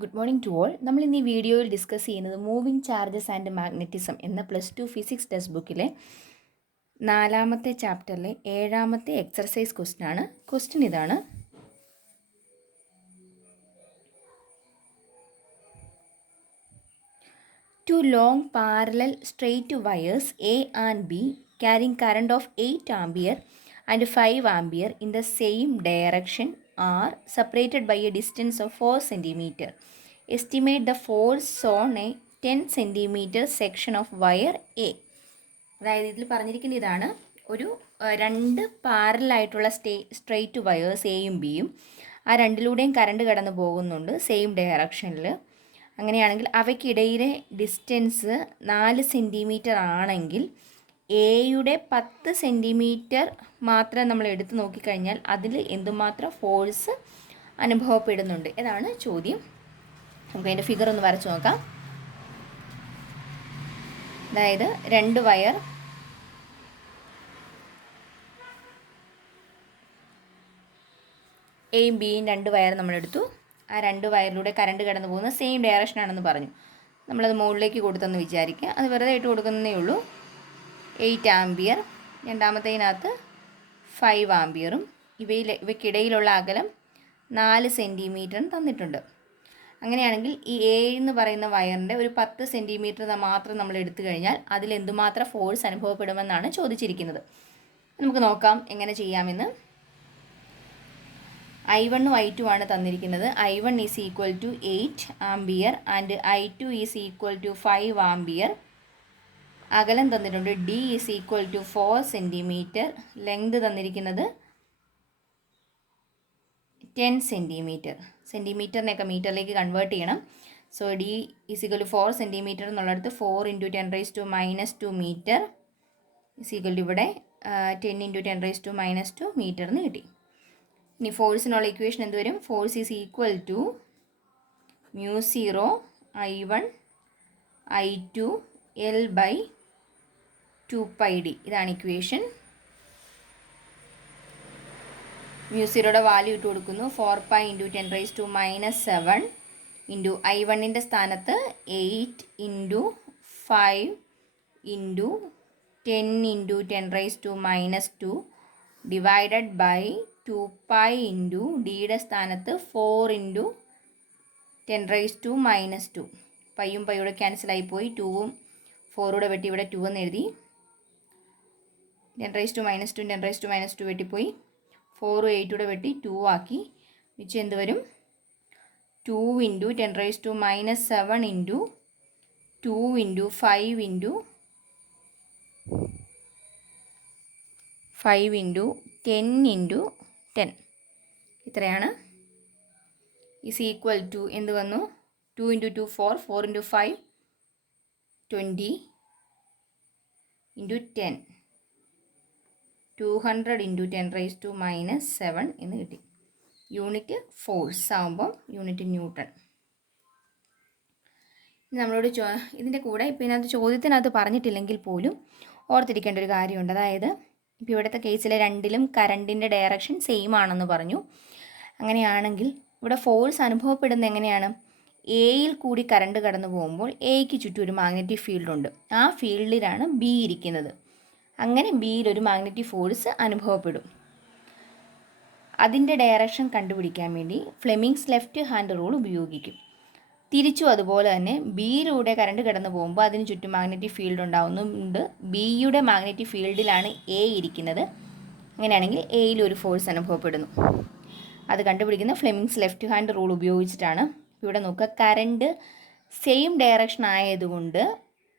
Good morning to all. നമ്മൾ ഇന്ന് ഈ വീഡിയോയിൽ ഡിസ്കസ് ചെയ്യുന്നത് മൂവിങ് ചാർജസ് ആൻഡ് മാഗ്നറ്റിസം എന്ന +2 ഫിസിക്സ് ടെക്സ്റ്റ് ബുക്കിലെ 4ാമത്തെ ചാപ്റ്ററിലെ 7ാമത്തെ എക്സർസൈസ് ക്വസ്റ്റ്യൻ ആണ്. ക്വസ്റ്റ്യൻ ഇതാണ്: two long parallel straight wires A and B carrying current of 8 ampere and 5 ampere in the same direction are separated by a distance of 4 centimeter. Estimate the force on a 10 centimeter section of wire A. അതായത് ഇതിൽ പറഞ്ഞിരിക്കുന്ന ഇതാണ്: ഒരു രണ്ട് പാരലായിട്ടുള്ള straight wires എയും ബിയും, ആ രണ്ടിലൂടെയും current കടന്നു പോകുന്നുണ്ട് സെയിം ഡയറക്ഷനിൽ. അങ്ങനെയാണെങ്കിൽ അവയ്ക്കിടയിലെ ഡിസ്റ്റൻസ് 4 സെൻറ്റിമീറ്റർ ആണെങ്കിൽ എയുടെ 10 സെൻറ്റിമീറ്റർ മാത്രം നമ്മൾ എടുത്ത് നോക്കിക്കഴിഞ്ഞാൽ അതിൽ എന്തുമാത്രം ഫോഴ്സ് അനുഭവപ്പെടുന്നുണ്ട് എന്നാണ് ചോദ്യം. നമുക്ക് അതിൻ്റെ ഫിഗർ ഒന്ന് വരച്ച് നോക്കാം. അതായത് രണ്ട് വയർ എയും ബിയും രണ്ട് വയർ നമ്മളെടുത്തു. ആ രണ്ട് വയറിലൂടെ കറണ്ട് കടന്നു പോകുന്ന സെയിം ഡയറക്ഷൻ ആണെന്ന് പറഞ്ഞു. നമ്മളത് മുകളിലേക്ക് കൊടുത്തെന്ന് വിചാരിക്കുക. അത് വെറുതെ ഇട്ട് കൊടുക്കുന്നതേ ഉള്ളൂ. 8 ആംപിയർ, രണ്ടാമത്തേതിനകത്ത് 5 ആംപിയറും, ഇവയ്ക്കിടയിലുള്ള അകലം 4 സെൻറ്റിമീറ്ററും തന്നിട്ടുണ്ട്. അങ്ങനെയാണെങ്കിൽ ഈ എ എന്ന് പറയുന്ന വയറിൻ്റെ ഒരു 10 സെൻറ്റിമീറ്റർ മാത്രം നമ്മൾ എടുത്തു കഴിഞ്ഞാൽ അതിൽ എന്തുമാത്രം ഫോഴ്സ് അനുഭവപ്പെടുമെന്നാണ് ചോദിച്ചിരിക്കുന്നത്. നമുക്ക് നോക്കാം എങ്ങനെ ചെയ്യാമെന്ന്. I1 I2 ആണ് തന്നിരിക്കുന്നത്. I1 is equal to 8 ampere and I2 is equal to 5 ampere. അകലം തന്നിട്ടുണ്ട്. D is equal to 4 centimetre. Length തന്നിരിക്കുന്നത് 10 സെൻറ്റിമീറ്റർ. സെൻറ്റിമീറ്ററിനെയൊക്കെ മീറ്ററിലേക്ക് കൺവേർട്ട് ചെയ്യണം. So D is equal to 4 centimetre എന്നുള്ളടത്ത് 4 × 10⁻⁻² മീറ്റർ ഈസ് ഈക്വൽ ടു ഇവിടെ 10 × 10⁻² മീറ്റർ എന്ന് കിട്ടി. ഇനി ഫോഴ്സിനുള്ള ഇക്വേഷൻ എന്ത് വരും? Force is equal to μ0 I1 I2 L/2πd. ഇതാണ് ഇക്വേഷൻ. μ0യുടെ വാല്യൂ ഇട്ട് കൊടുക്കുന്നു. 4π × 10⁻⁻7 ഇൻറ്റു I1ൻ്റെ സ്ഥാനത്ത് 8 × 5 ഇൻറ്റു 10 × 10⁻² ഡിവൈഡഡ് ബൈ 2π ഇൻറ്റു ഡിയുടെ സ്ഥാനത്ത് 4 × 10⁻². പയ്യും പയ്യൂടെ ക്യാൻസലായിപ്പോയി. 2ഉം 4 വെട്ടി ഇവിടെ 2 എന്ന് എഴുതി. 10⁻² 10⁻² വെട്ടിപ്പോയി. 4ഉം 8 വെട്ടി 2 ആക്കി. മിച്ചം എന്ത് വരും? 2 × 10⁻⁻7 ഇൻറ്റു 2 × 5 ഇൻറ്റു 5 × 10 × 10. ഇത്രയാണ്. ഈസ് ഈക്വൽ ടു എന്ത് വന്നു? 2 × 2 4, 4 × 5 20 × 10, 200 × 10⁻⁻7 എന്ന് കിട്ടി. യൂണിറ്റ് ഫോഴ്സ് ആകുമ്പം യൂണിറ്റ് ന്യൂട്ടൺ. നമ്മളോട് ഇതിൻ്റെ കൂടെ ഇപ്പോൾ ഇതിനകത്ത് ചോദ്യത്തിനകത്ത് പറഞ്ഞിട്ടില്ലെങ്കിൽ പോലും ഓർത്തിരിക്കേണ്ട ഒരു കാര്യമുണ്ട്. അതായത് ഇപ്പോൾ ഇവിടുത്തെ കേസിൽ രണ്ടിലും കറണ്ടിൻ്റെ ഡയറക്ഷൻ സെയിം ആണെന്ന് പറഞ്ഞു. അങ്ങനെയാണെങ്കിൽ ഇവിടെ ഫോഴ്സ് അനുഭവപ്പെടുന്ന എങ്ങനെയാണ്? എയിൽ കൂടി കറണ്ട് കടന്നു പോകുമ്പോൾ എയ്ക്ക് ചുറ്റും ഒരു മാഗ്നറ്റിക് ഫീൽഡുണ്ട്. ആ ഫീൽഡിലാണ് ബി ഇരിക്കുന്നത്. അങ്ങനെ ബിയിൽ ഒരു മാഗ്നറ്റിക് ഫോഴ്സ് അനുഭവപ്പെടും. അതിൻ്റെ ഡയറക്ഷൻ കണ്ടുപിടിക്കാൻ വേണ്ടി ഫ്ലെമിങ്സ് ലെഫ്റ്റ് ഹാൻഡ് റൂൾ ഉപയോഗിക്കും. തിരിച്ചും അതുപോലെ തന്നെ ബിയിലൂടെ കറണ്ട് കടന്നു പോകുമ്പോൾ അതിന് ചുറ്റും മാഗ്നറ്റിക് ഫീൽഡ് ഉണ്ടാവുന്നുണ്ട്. ബിയുടെ മാഗ്നറ്റിക് ഫീൽഡിലാണ് എ ഇരിക്കുന്നത്. അങ്ങനെയാണെങ്കിൽ എയിൽ ഒരു ഫോഴ്സ് അനുഭവപ്പെടുന്നു. അത് കണ്ടുപിടിക്കുന്ന ഫ്ലെമിങ്സ് ലെഫ്റ്റ് ഹാൻഡ് റൂൾ ഉപയോഗിച്ചിട്ടാണ്. ഇവിടെ നോക്കുക, കറണ്ട് സെയിം ഡയറക്ഷൻ ആയതുകൊണ്ട്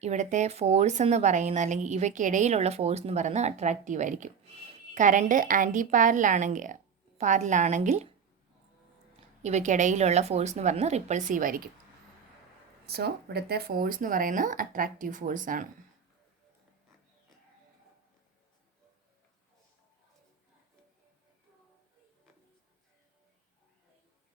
ഇവിടുത്തെ ഫോഴ്സ് എന്ന് പറയുന്നത്, അല്ലെങ്കിൽ ഇവയ്ക്കിടയിലുള്ള ഫോഴ്സ് എന്ന് പറയുന്നത് അട്രാക്റ്റീവ് ആയിരിക്കും. കറണ്ട് ആൻറ്റി പാരലാണെങ്കിൽ ഇവയ്ക്കിടയിലുള്ള ഫോഴ്സ് എന്ന് പറയുന്നത് റിപ്പൾസീവ് ആയിരിക്കും. സോ ഇവിടുത്തെ ഫോഴ്സ് എന്ന് പറയുന്നത് അട്രാക്റ്റീവ് ഫോഴ്സാണ്.